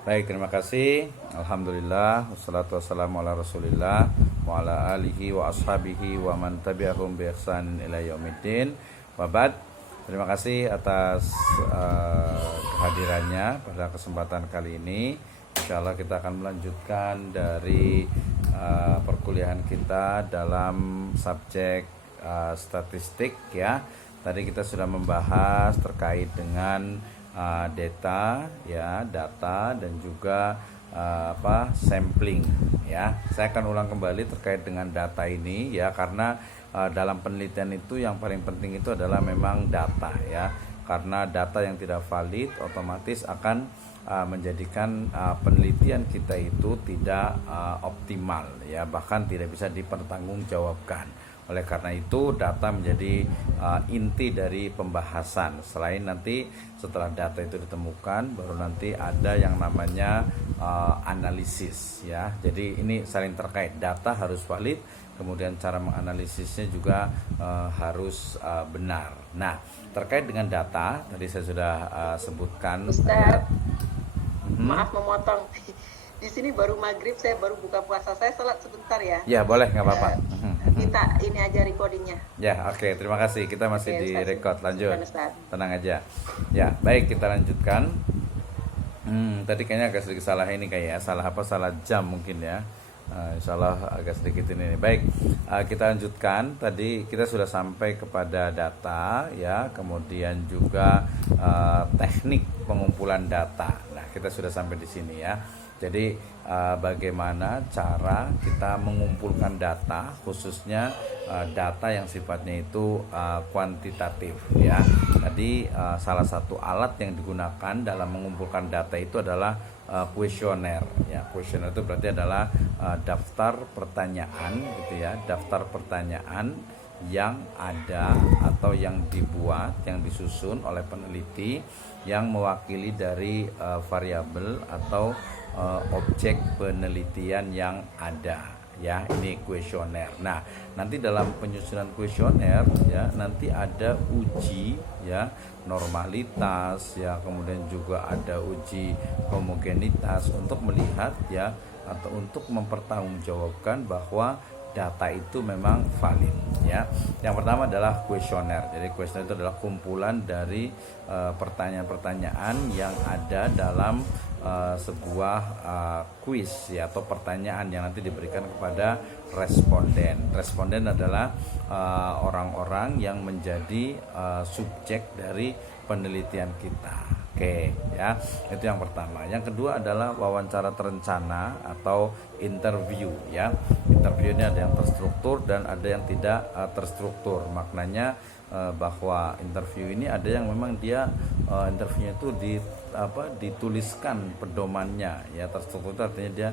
Baik, terima kasih. Alhamdulillah, wassalatu wassalamu ala Rasulillah wa ala alihi wa ashabihi wa man tabi'ahum bi ihsanin ila yaumiddin. Wa ba'd. Terima kasih atas kehadirannya pada kesempatan kali ini. Insyaallah kita akan melanjutkan dari perkuliahan kita dalam subjek statistik ya. Tadi kita sudah membahas terkait dengan data dan juga sampling ya. Saya akan ulang kembali terkait dengan data ini ya, karena dalam penelitian itu yang paling penting itu adalah memang data ya, karena data yang tidak valid otomatis akan menjadikan penelitian kita itu tidak optimal ya, bahkan tidak bisa dipertanggungjawabkan. Oleh karena itu data menjadi inti dari pembahasan. Selain nanti setelah data itu ditemukan, baru nanti ada yang namanya analisis ya. Jadi ini saling terkait. Data harus valid, kemudian cara menganalisisnya juga harus benar. Nah, terkait dengan data tadi saya sudah sebutkan. Ustaz, maaf memotong. Di sini baru maghrib, saya baru buka puasa. Saya sholat sebentar ya. Ya boleh, nggak apa-apa. Minta ini aja recordingnya. Ya oke, terima kasih. Kita masih di record, lanjut. Ustaz. Tenang aja. Ya baik, kita lanjutkan. Tadi kayaknya agak sedikit salah ini kayak salah jam mungkin ya. Insya Allah agak sedikit ini. Baik, kita lanjutkan. Tadi kita sudah sampai kepada data ya, kemudian juga teknik pengumpulan data. Nah, kita sudah sampai di sini ya. Jadi bagaimana cara kita mengumpulkan data, khususnya data yang sifatnya itu kuantitatif ya. Tadi salah satu alat yang digunakan dalam mengumpulkan data itu adalah kuesioner ya. Kuesioner itu berarti adalah daftar pertanyaan gitu ya, daftar pertanyaan yang ada atau yang dibuat, yang disusun oleh peneliti yang mewakili dari variabel atau objek penelitian yang ada ya. Ini kuesioner. Nah, nanti dalam penyusunan kuesioner ya, nanti ada uji ya, normalitas ya, kemudian juga ada uji homogenitas untuk melihat ya, atau untuk mempertanggungjawabkan bahwa data itu memang valid ya. Yang pertama adalah kuesioner. Jadi kuesioner itu adalah kumpulan dari pertanyaan-pertanyaan yang ada dalam sebuah kuis ya, atau pertanyaan yang nanti diberikan kepada responden. Responden adalah orang-orang yang menjadi subjek dari penelitian kita. Oke ya, itu yang pertama. Yang kedua adalah wawancara terencana atau interview ya. Interview ini ada yang terstruktur dan ada yang tidak terstruktur. Maknanya bahwa interview ini ada yang memang dia interviewnya itu dituliskan pedomannya ya. Terstruktur itu artinya dia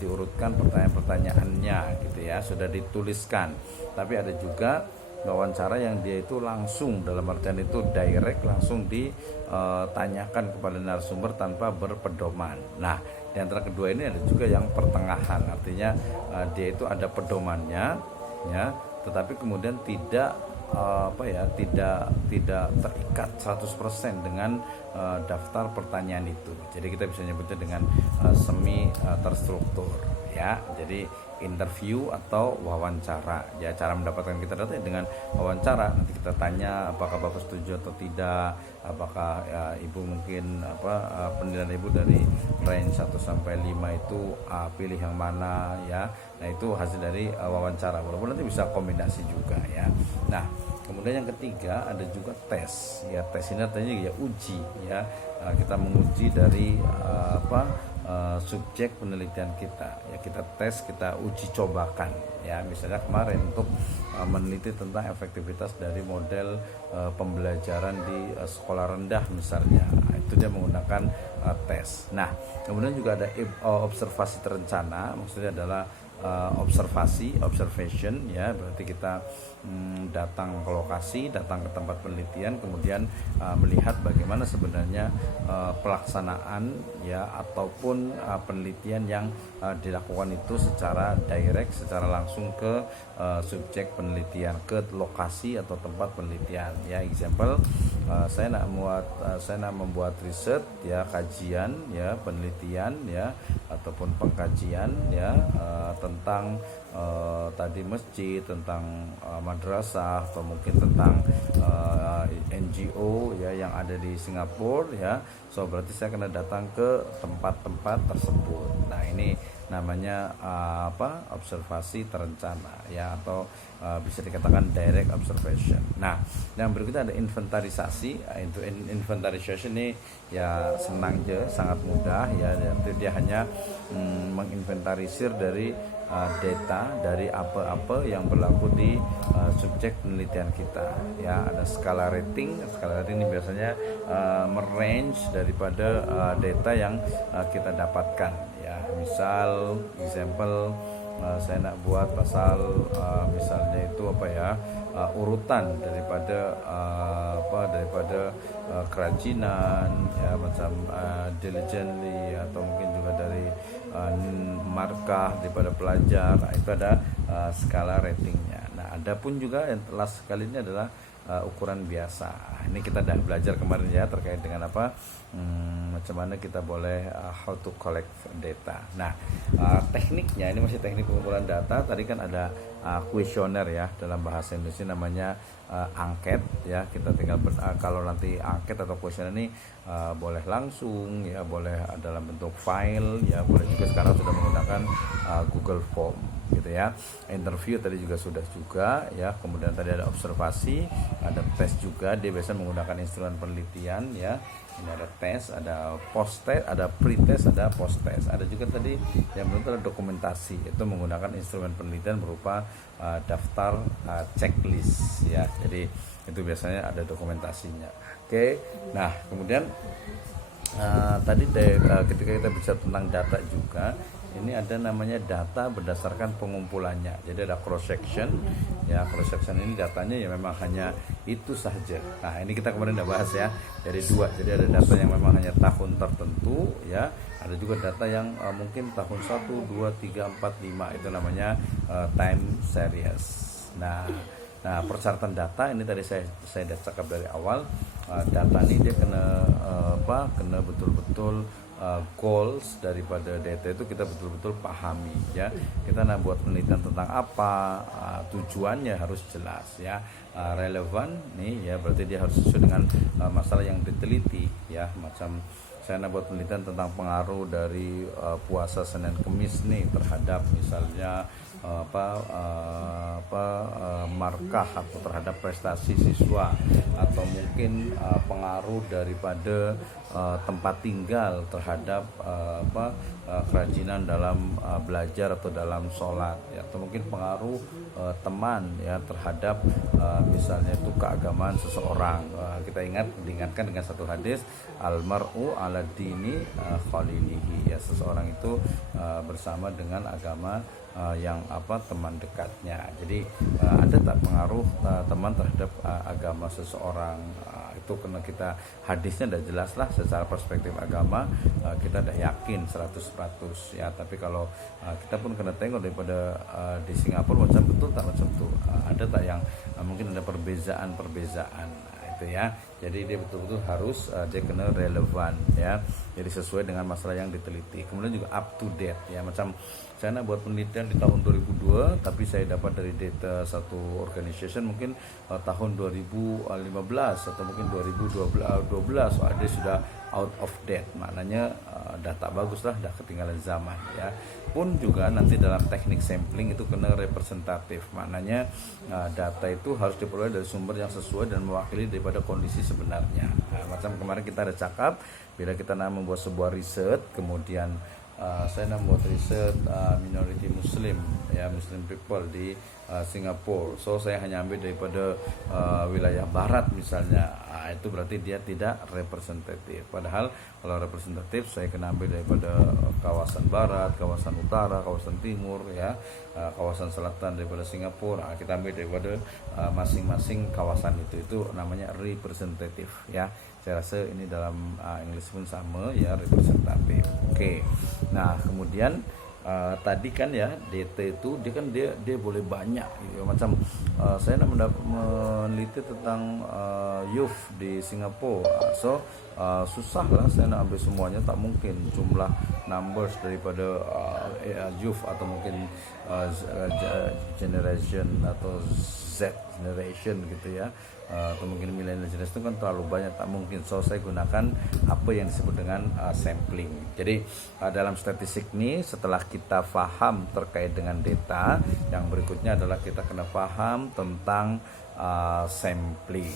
diurutkan pertanyaan-pertanyaannya gitu ya, sudah dituliskan. Tapi ada juga wawancara yang dia itu langsung, dalam artian itu direct, langsung ditanyakan kepada narasumber tanpa berpedoman. Nah, di antara kedua ini ada juga yang pertengahan, artinya dia itu ada pedomannya ya, tetapi kemudian tidak tidak terikat 100% dengan daftar pertanyaan itu. Jadi kita bisa nyebutnya dengan semi terstruktur ya. Jadi interview atau wawancara ya. Cara mendapatkan kita data dengan wawancara. Nanti kita tanya apakah Bapak setuju atau tidak, apakah Ibu mungkin penilaian Ibu dari range 1 sampai 5 itu pilih yang mana ya. Nah, itu hasil dari wawancara, walaupun nanti bisa kombinasi juga ya. Nah, kemudian yang ketiga ada juga tes ya. Tes ini artinya ya uji ya. Kita menguji dari subjek penelitian kita ya, kita tes, kita uji cobakan ya. Misalnya kemarin untuk meneliti tentang efektivitas dari model pembelajaran di sekolah rendah misalnya, itu dia menggunakan tes. Nah, kemudian juga ada observasi terencana, maksudnya adalah observation ya, berarti kita datang ke lokasi, datang ke tempat penelitian, kemudian melihat bagaimana sebenarnya pelaksanaan ya ataupun penelitian yang dilakukan itu secara direct, secara langsung ke subjek penelitian, ke lokasi atau tempat penelitian ya. Example, saya nak membuat riset ya, kajian ya, penelitian ya ataupun pengkajian ya tentang tadi masjid, tentang madrasah atau mungkin tentang NGO ya yang ada di Singapura ya. So berarti saya kena datang ke tempat-tempat tersebut. Nah, ini namanya observasi terencana ya, atau bisa dikatakan direct observation. Nah, yang berikutnya ada inventarisasi. Inventarization ini ya senang aja, sangat mudah ya. Dia hanya menginventarisir dari data dari apa-apa yang berlaku di subjek penelitian kita ya. Ada skala rating. Skala rating ini biasanya merange daripada data yang kita dapatkan ya. Misal example, saya nak buat pasal misalnya itu urutan daripada kerajinan ya, macam diligently, atau mungkin juga dari markah daripada pelajar. Nah, itu ada skala ratingnya. Nah, ada pun juga yang last sekali ini adalah ukuran biasa. Ini kita sudah belajar kemarin ya, terkait dengan macam mana kita boleh how to collect data. Nah, tekniknya ini masih teknik pengumpulan data. Tadi kan ada kuesioner ya, dalam bahasa Indonesia namanya angket ya. Kita tinggal kalau nanti angket atau kuesioner ini boleh langsung ya, boleh dalam bentuk file ya, boleh juga sekarang sudah menggunakan Google Form gitu ya. Interview tadi juga sudah ya. Kemudian tadi ada observasi, ada tes juga. Dia biasa menggunakan instrumen penelitian ya. Ini ada tes, ada post test, ada pre-test, ada post test. Ada juga tadi yang berikut ada dokumentasi, itu menggunakan instrumen penelitian berupa daftar checklist ya. Jadi itu biasanya ada dokumentasinya. Oke. Nah, kemudian tadi ketika kita bicara tentang data juga, ini ada namanya data berdasarkan pengumpulannya. Jadi ada cross section ya. Cross section ini datanya ya memang hanya itu saja. Nah, ini kita kemarin udah bahas ya, dari dua. Jadi ada data yang memang hanya tahun tertentu ya, ada juga data yang mungkin tahun 1, 2, 3, 4, 5. Itu namanya time series. Nah, persyaratan data ini tadi saya sudah cakap dari awal. Data ini dia kena betul-betul goals daripada data itu kita betul-betul pahami ya. Kita nak buat penelitian tentang apa, tujuannya harus jelas ya, relevan nih ya, berarti dia harus sesuai dengan masalah yang diteliti ya. Macam saya nak buat penelitian tentang pengaruh dari puasa Senin Kemis nih terhadap misalnya markah atau terhadap prestasi siswa, atau mungkin pengaruh daripada tempat tinggal terhadap kerajinan dalam belajar atau dalam sholat ya, atau mungkin pengaruh teman ya terhadap misalnya itu keagamaan seseorang. Kita diingatkan dengan satu hadis, almar'u ala dini khalilihi ya, seseorang itu bersama dengan agama yang teman dekatnya. Jadi ada tak pengaruh teman terhadap agama seseorang? Itu karena kita hadisnya udah jelas lah secara perspektif agama, kita udah yakin 100% ya. Tapi kalau kita pun kena tengok daripada di Singapura macam betul tak macam itu, ada tak yang mungkin ada perbezaan ya. Jadi dia betul-betul harus dia kena relevan ya, jadi sesuai dengan masalah yang diteliti. Kemudian juga up to date ya. Macam saya nak buat penelitian di tahun 2002, tapi saya dapat dari data satu organization mungkin tahun 2015 atau mungkin 2012, dia sudah out of date, maknanya data bagus lah, dah ketinggalan zaman ya. Pun juga nanti dalam teknik sampling itu kena representatif, maknanya data itu harus diperoleh dari sumber yang sesuai dan mewakili daripada kondisi sebenarnya. Macam kemarin kita ada cakap, bila kita nak membuat sebuah riset, kemudian saya nak buat riset minority Muslim, ya, Muslim people di Singapura. So saya hanya ambil daripada wilayah barat misalnya. Itu berarti dia tidak representatif. Padahal kalau representatif saya kena ambil daripada kawasan barat, kawasan utara, kawasan timur, ya, kawasan selatan daripada Singapura. Kita ambil daripada masing-masing kawasan itu namanya representatif, ya. Saya rasa ini dalam English pun sama, ya, representatif. Oke. Nah, kemudian tadi kan ya data itu dia boleh banyak gitu. Macam saya nak meneliti tentang youth di Singapura. So susah lah saya nak ambil semuanya, tak mungkin jumlah numbers daripada youth atau mungkin generation atau Z generation gitu ya, atau mungkin millennial generation itu kan terlalu banyak, tak mungkin. So saya gunakan apa yang disebut dengan sampling. Jadi dalam statistik ini, setelah kita faham terkait dengan data, yang berikutnya adalah kita kena faham tentang sampling.